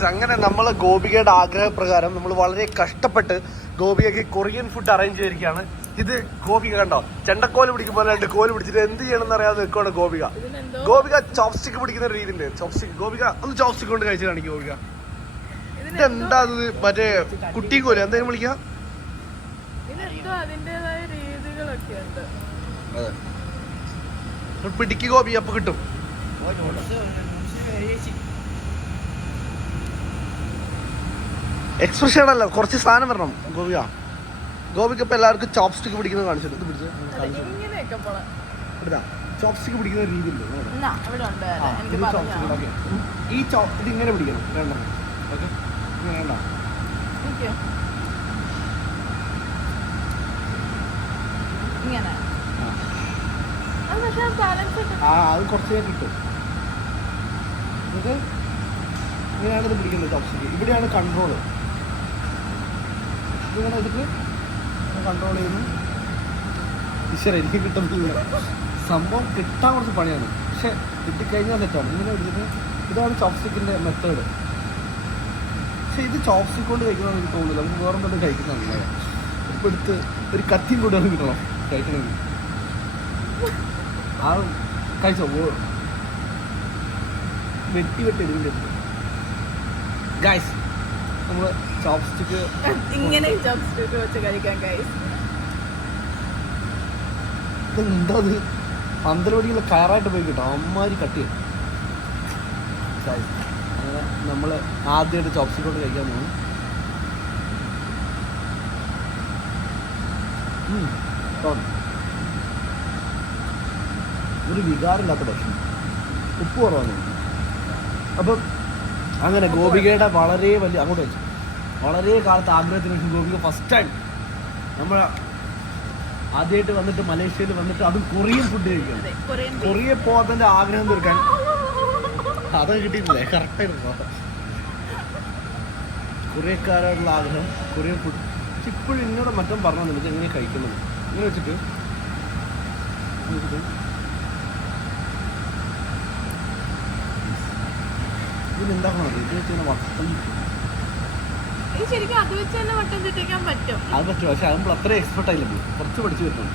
Guys അങ്ങനെ നമ്മൾ ഗോപികയുടെ ആഗ്രഹപ്രകാരം നമ്മൾ വളരെ കഷ്ടപ്പെട്ട് ഗോപികയ്ക്ക് കൊറിയൻ ഫുഡ് അറേഞ്ച് ചെയ്തിരിക്കുകയാണ്. ഇത് ഗോപിക കണ്ടോ, ചെണ്ടക്കോല് പിടിക്കുമ്പോൾ രണ്ട് കോല് പിടിച്ചിട്ട് എന്ത് ചെയ്യണമെന്ന് അറിയാതെ നിൽക്കുകയാണ് ഗോപിക. ഗോപിക ചോപ്സ്റ്റിക്ക് പിടിക്കുന്ന രീതിയില്ലേ, ചോപ്സ്റ്റിക്ക്. ഗോപിക ഒന്ന് ചോപ്സ്റ്റിക്ക് കൊണ്ട് കഴിച്ചു കാണിക്കും ഗോപിക. ഇതെന്താ അത്, മറ്റേ കുട്ടിക്കോല് എന്തെങ്കിലും വിളിക്കാം. അതെ, പിടിക്ക് ഗോപി, അപ്പൊ കിട്ടും. എക്സ്പ്രഷൻ അല്ല, കുറച്ച് സാധനം വരണം ഗോപിക. ഗോപിക്ക് ഇപ്പൊ എല്ലാവർക്കും ചോപ്സ്റ്റിക്ക് പിടിക്കുന്നത് കാണിച്ചിട്ട് ഇത് പിടിച്ച് ചോപ്സ്റ്റിക്ക് പിടിക്കുന്ന രീതിയില്ലേ ഈ ഇത് ഇങ്ങനെ പിടിക്കണം. വേണ്ട ഓക്കെ, വേണ്ട അത് കുറച്ച് കിട്ടും. എന്നിട്ട് ഇങ്ങനെയാണ് ഇത് പിടിക്കുന്നത് ചോപ്സ്റ്റിക്ക്. ഇവിടെയാണ് കൺട്രോള്. ഇതിങ്ങനെ എടുത്ത് കൺട്രോൾ ചെയ്യുന്നു. ഈശ്വര എനിക്ക് കിട്ടുന്നില്ല. സംഭവം കിട്ടാൻ കുറച്ച് പണിയാണ്, പക്ഷെ കിട്ടിക്കഴിഞ്ഞാൽ തെറ്റാണ്. ഇങ്ങനെ എടുത്തിട്ട് ഇതാണ് ചോപ്സ്റ്റിക്കിൻ്റെ മെത്തേഡ്. പക്ഷെ ഇത് ചോപ്സ്റ്റിക് കൊണ്ട് കഴിക്കണമെന്ന് എനിക്ക് തോന്നുന്നില്ല. നമുക്ക് വേറെ എന്തെങ്കിലും കഴിക്കുന്നതല്ല. ഇപ്പം എടുത്ത് ഒരു കത്തിയും കൂടെ കിട്ടണം കഴിക്കണമെങ്കിൽ. ആ കഴിച്ചോ, വെട്ടി എടുക്കേണ്ടി. ഗൈസ് നമ്മൾ ചോപ്സ്റ്റിക്ക് ഇങ്ങനെ ചോപ്സ്റ്റിക്ക് വെച്ച് കഴിക്കാൻ ഗൈസ്. എന്താ അത്, പന്തലപടിയുള്ള കയറായിട്ട് പോയി കിട്ടും അമ്മാതിരി കട്ടി. അങ്ങനെ നമ്മൾ ആദ്യമായിട്ട് ചോപ്സ്റ്റിക്കോട്ട് കഴിക്കാൻ പോകും. ഒരു വികാരമില്ലാത്ത ഭക്ഷണം, ഉപ്പ് കുറവാണ്. അപ്പം അങ്ങനെ ഗോപികയുടെ വളരെ വലിയ അങ്ങോട്ട് വെച്ചു വളരെ കാലത്ത് ആഗ്രഹത്തിന് ശേഷം ഗോപിക ഫസ്റ്റ് ടൈം നമ്മൾ ആദ്യമായിട്ട് വന്നിട്ട് മലേഷ്യയിൽ വന്നിട്ട് അതും കൊറിയൻ ഫുഡ് കഴിക്കണം. കൊറിയ പോകാത്തതിൻ്റെ ആഗ്രഹം തീർക്കാൻ അത് കിട്ടിയിട്ടില്ലേ, കറക്റ്റായിരുന്നു. കൊറിയക്കാരായിട്ടുള്ള ആഗ്രഹം കൊറിയൻ ഫുഡ്. പക്ഷെ ഇപ്പോഴും ഇന്നോട് മറ്റും പറഞ്ഞു തന്നിട്ട് എങ്ങനെ കഴിക്കുന്നത് ഇങ്ങനെ വെച്ചിട്ട് ഇതിനെന്താക്കണം, ഇത് വെച്ച് വട്ടം ശരിക്കും അത് വെച്ച് തന്നെ വട്ടം ചുറ്റിക്കാൻ പറ്റും. അത് പറ്റും, പക്ഷെ അത് നമ്മൾ അത്ര എക്സ്പെർട്ട് ആയില്ല, കുറച്ച് പഠിച്ചു പറ്റും.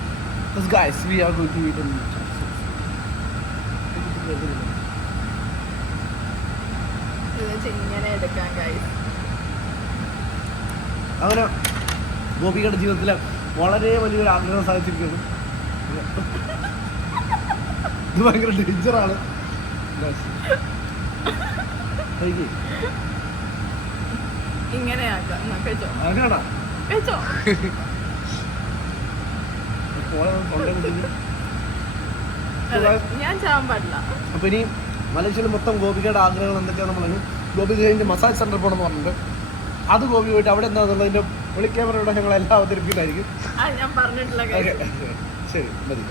അങ്ങനെ ഗോപികയുടെ ജീവിതത്തിലെ വളരെ വലിയൊരു ആഗ്രഹം സാധിച്ചിരിക്കുന്നു. ഇത് ഭയങ്കര ഡേഞ്ചറാണ്. ഞാൻ ചാവാൻ പാടില്ല. അപ്പൊ ഇനി മലേഷ്യയിൽ മൊത്തം ഗോപികയുടെ ആഗ്രഹങ്ങൾ എന്തൊക്കെയാണെന്ന് പറഞ്ഞു. ഗോപിക കഴിഞ്ഞ് മസാജ് സെന്റർ പോകണമെന്ന് പറഞ്ഞിട്ട് അത് ഗോപി പോയിട്ട് അവിടെ എന്താണെന്നുള്ളതിന്റെ ഒളിക്യാമറയുടെ ഞങ്ങൾ എല്ലാം അവതരിപ്പിക്കുന്നതായിരിക്കും. ഞാൻ പറഞ്ഞിട്ടില്ല. ശരി, മതി.